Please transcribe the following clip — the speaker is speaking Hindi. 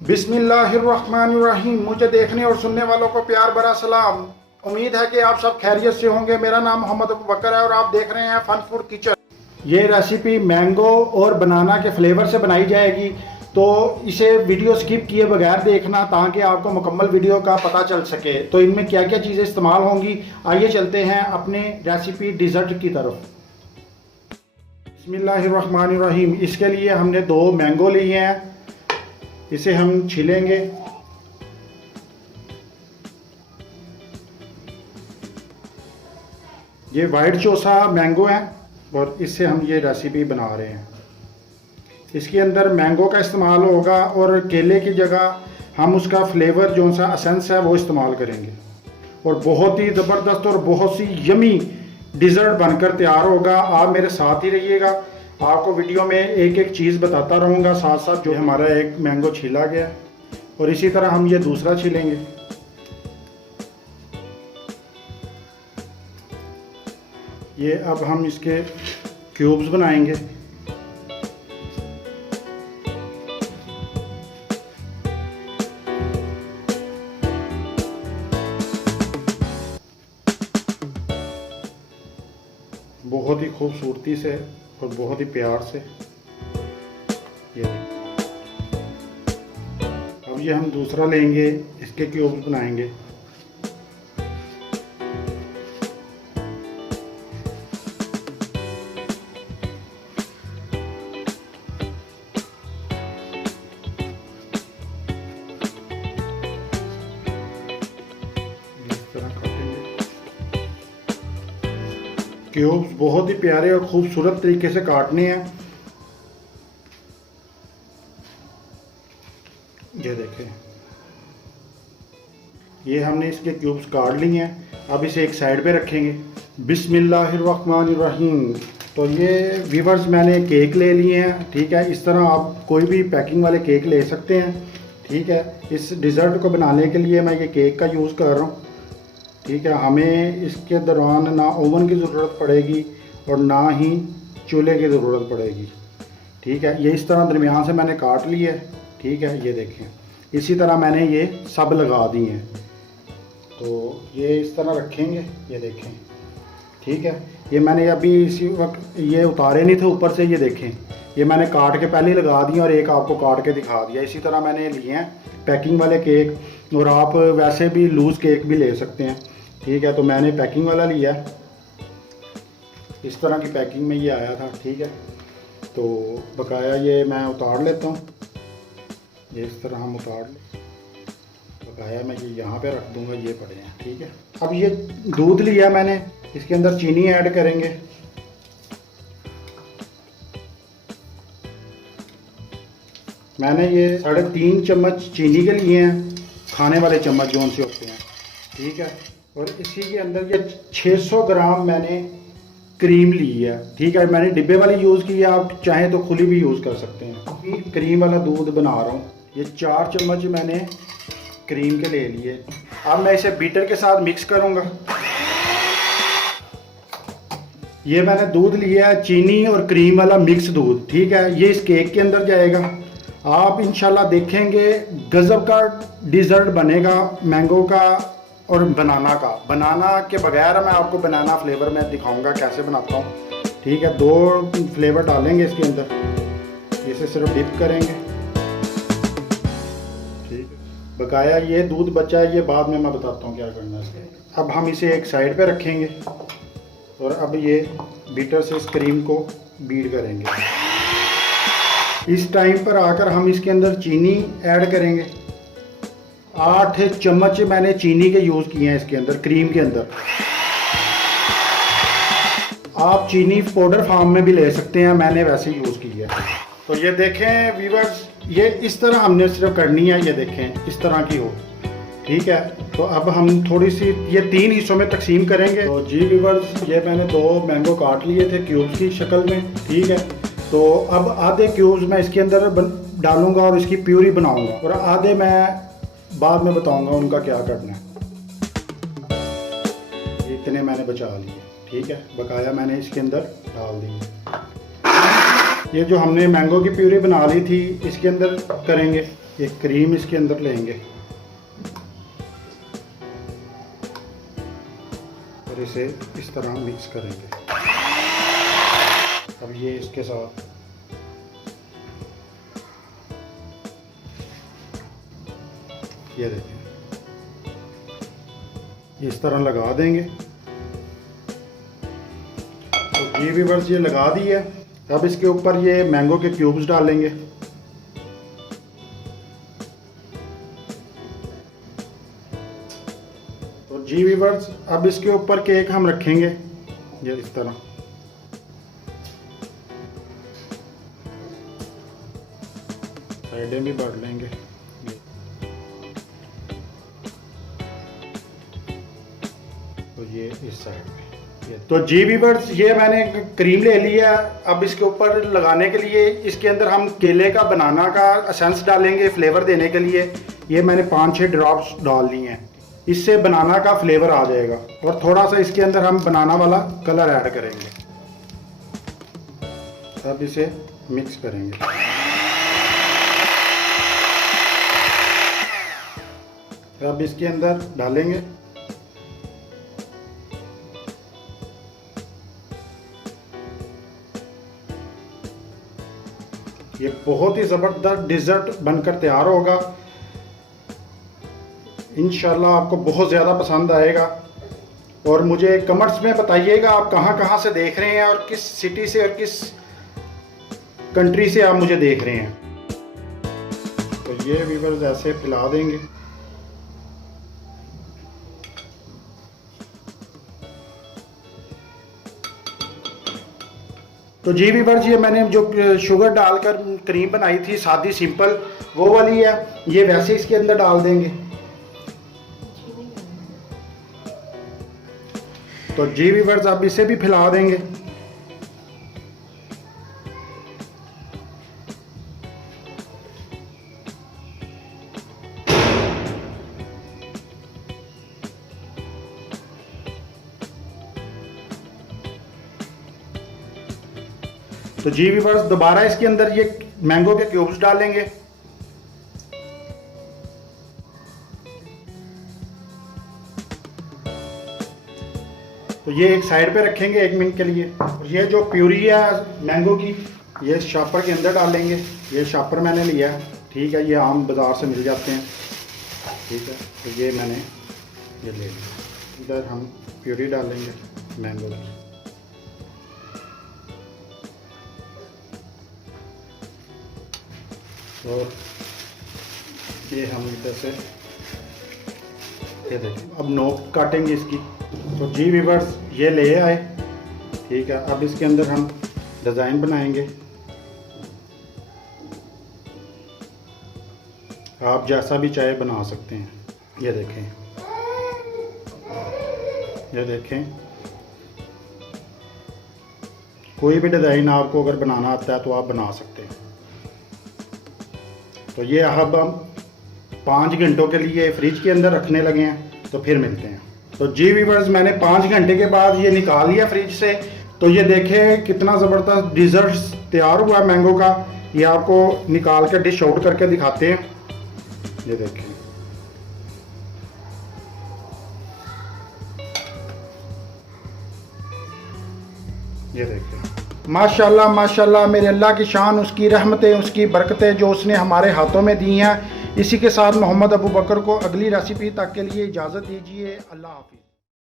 बिस्मिल्लाहिर्रहमानिर्रहीम। मुझे देखने और सुनने वालों को प्यार भरा सलाम। उम्मीद है कि आप सब खैरियत से होंगे। मेरा नाम मोहम्मद अबू बकर है और आप देख रहे हैं फन फूड किचन। ये रेसिपी मैंगो और बनाना के फ्लेवर से बनाई जाएगी, तो इसे वीडियो स्किप किए बगैर देखना ताकि आपको मुकम्मल वीडियो का पता चल सके। तो इनमें क्या क्या चीज़ें इस्तेमाल होंगी, आइए चलते हैं अपने रेसिपी डिज़र्ट की तरफ। बिस्मिल्लाहिर्रहमानिर्रहीम। इसके लिए हमने 2 मैंगो लिए हैं, इसे हम छीलेंगे। ये वाइट चोसा मैंगो है और इससे हम ये रेसिपी बना रहे हैं। इसके अंदर मैंगो का इस्तेमाल होगा और केले की जगह हम उसका फ्लेवर जो सा एसेंस है वो इस्तेमाल करेंगे और बहुत ही ज़बरदस्त और बहुत सी यमी डिज़र्ट बनकर तैयार होगा। आप मेरे साथ ही रहिएगा, आपको वीडियो में एक एक चीज़ बताता रहूँगा साथ साथ। जो हमारा एक मैंगो छीला गया और इसी तरह हम ये दूसरा छीलेंगे। ये अब हम इसके क्यूब्स बनाएंगे। बहुत ही खूबसूरती से और बहुत ही प्यार से ये। अब ये हम दूसरा लेंगे, इसके क्यूब्स बनाएंगे। इस तरह काटेंगे। क्यूब्स बहुत ही प्यारे और खूबसूरत तरीके से काटने हैं। ये देखें, ये हमने इसके क्यूब्स काट लिए हैं। अब इसे एक साइड पे रखेंगे। बिस्मिल्लाहिर्रहमानिर्रहीम। तो ये व्यूअर्स मैंने केक ले लिए हैं, ठीक है। इस तरह आप कोई भी पैकिंग वाले केक ले सकते हैं, ठीक है। इस डिज़र्ट को बनाने के लिए मैं ये केक का यूज़ कर रहा हूँ, ठीक है। हमें इसके दौरान ना ओवन की ज़रूरत पड़ेगी और ना ही चूल्हे की ज़रूरत पड़ेगी, ठीक है। ये इस तरह दरमियान से मैंने काट लिया है, ठीक है। ये देखें, इसी तरह मैंने ये सब लगा दी हैं। तो ये इस तरह रखेंगे, ये देखें, ठीक है। ये मैंने अभी इसी वक्त ये उतारे नहीं थे ऊपर से, ये देखें, ये मैंने काट के पहले ही लगा दिया और एक आपको काट के दिखा दिया। इसी तरह मैंने लिए हैं पैकिंग वाले केक, और आप वैसे भी लूज़ केक भी ले सकते हैं, ठीक है। तो मैंने पैकिंग वाला लिया, इस तरह की पैकिंग में ये आया था, ठीक है। तो बकाया ये मैं उतार लेता हूँ, ये इस तरह हम उतार लें। बकाया मैं ये यहाँ पे रख दूँगा, ये पड़े हैं, ठीक है। अब ये दूध लिया मैंने, इसके अंदर चीनी ऐड करेंगे। मैंने ये 3.5 चम्मच चीनी के लिए हैं, खाने वाले चम्मच जो उनसे होते हैं, ठीक है। और इसी के अंदर ये 600 ग्राम मैंने क्रीम ली है, ठीक है। मैंने डिब्बे वाली यूज़ की है, आप चाहें तो खुली भी यूज़ कर सकते हैं। क्रीम वाला दूध बना रहा हूँ। ये 4 चम्मच मैंने क्रीम के ले लिए। अब मैं इसे बीटर के साथ मिक्स करूँगा। ये मैंने दूध लिया है, चीनी और क्रीम वाला मिक्स दूध, ठीक है। ये इस केक के अंदर जाएगा। आप इंशाल्लाह देखेंगे गज़ब का डिज़र्ट बनेगा मैंगो का और बनाना का। बनाना के बगैर मैं आपको बनाना फ्लेवर में दिखाऊंगा कैसे बनाता हूँ, ठीक है। 2 फ्लेवर डालेंगे इसके अंदर, इसे सिर्फ डिप करेंगे, ठीक है। बकाया ये दूध बचा है, ये बाद में मैं बताता हूँ क्या करना है इसके। अब हम इसे एक साइड पे रखेंगे और अब ये बीटर से इस क्रीम को बीट करेंगे। इस टाइम पर आकर हम इसके अंदर चीनी ऐड करेंगे। 8 चम्मच मैंने चीनी के यूज़ किए हैं इसके अंदर, क्रीम के अंदर। आप चीनी पाउडर फॉर्म में भी ले सकते हैं, मैंने वैसे यूज़ किया है। तो ये देखें व्यूअर्स, ये इस तरह हमने सिर्फ करनी है, ये देखें इस तरह की हो, ठीक है। तो अब हम थोड़ी सी ये 3 हिस्सों में तकसीम करेंगे। तो जी व्यूअर्स, ये मैंने 2 मैंगो काट लिए थे क्यूब्स की शक्ल में, ठीक है। तो अब आधे क्यूब्स मैं इसके अंदर डालूंगा और इसकी प्यूरी बनाऊंगा, और आधे मैं बाद में बताऊंगा उनका क्या करना है। इतने मैंने बचा लिए, ठीक है। बकाया मैंने इसके अंदर डाल दिए। ये जो हमने मैंगो की प्यूरी बना ली थी इसके अंदर करेंगे। एक क्रीम इसके अंदर लेंगे और इसे इस तरह मिक्स करेंगे। अब ये इसके साथ ये देखें इस तरह लगा देंगे। तो जी व्यूअर्स ये लगा दी है। अब इसके ऊपर ये मैंगो के क्यूब्स डालेंगे। तो जी व्यूअर्स अब इसके ऊपर केक हम रखेंगे ये इस तरह। साइडें भी बढ़ लेंगे। तो ये इस साइड में तो जी व्यूअर्स ये मैंने क्रीम ले लिया। अब इसके ऊपर लगाने के लिए इसके अंदर हम केले का बनाना का एसेंस डालेंगे फ्लेवर देने के लिए। ये मैंने 5-6 ड्रॉप्स डाल ली हैं। इससे बनाना का फ्लेवर आ जाएगा और थोड़ा सा इसके अंदर हम बनाना वाला कलर ऐड करेंगे। अब इसे मिक्स करेंगे। अब इसके अंदर डालेंगे। ये बहुत ही ज़बरदस्त डिज़र्ट बनकर तैयार होगा। इंशाल्लाह आपको बहुत ज़्यादा पसंद आएगा। और मुझे कमेंट्स में बताइएगा आप कहाँ कहाँ से देख रहे हैं और किस सिटी से और किस कंट्री से आप मुझे देख रहे हैं। तो ये व्यूअर्स ऐसे फैला देंगे। तो जी व्यूअर्स ये मैंने जो शुगर डालकर क्रीम बनाई थी सादी सिंपल वो वाली है। ये वैसे इसके अंदर डाल देंगे। तो जी व्यूअर्स अब इसे भी फैला देंगे। तो जी व्यूअर्स दोबारा इसके अंदर ये मैंगो के क्यूब्स डालेंगे। तो ये एक साइड पे रखेंगे 1 मिनट के लिए। और ये जो प्यूरी है मैंगो की ये शॉपर के अंदर डालेंगे। ये शॉपर मैंने लिया है, ठीक है, ये आम बाज़ार से मिल जाते हैं, ठीक है। तो ये मैंने ये ले लिया। इधर हम प्यूरी डालेंगे मैंगो की। और ये हम इधर से ये देखें। अब नोक काटेंगे इसकी। तो जी व्यूअर्स ये ले आए, ठीक है। अब इसके अंदर हम डिज़ाइन बनाएंगे। आप जैसा भी चाहे बना सकते हैं। ये देखें, ये देखें, कोई भी डिज़ाइन आपको अगर बनाना आता है तो आप बना सकते हैं। तो ये अब हम 5 घंटों के लिए फ्रिज के अंदर रखने लगे हैं। तो फिर मिलते हैं। तो जी व्यूअर्स मैंने 5 घंटे के बाद ये निकाल लिया फ्रिज से। तो ये देखें कितना ज़बरदस्त डिज़र्ट तैयार हुआ मैंगो का। ये आपको निकाल कर डिश आउट करके दिखाते हैं। ये देखें, ये देखें, माशाल्लाह माशाल्लाह। मेरे अल्लाह की शान, उसकी रहमतें, उसकी बरकतें जो उसने हमारे हाथों में दी हैं। इसी के साथ मोहम्मद अबू बकर को अगली रेसिपी तक के लिए इजाज़त दीजिए। अल्लाह हाफिज़।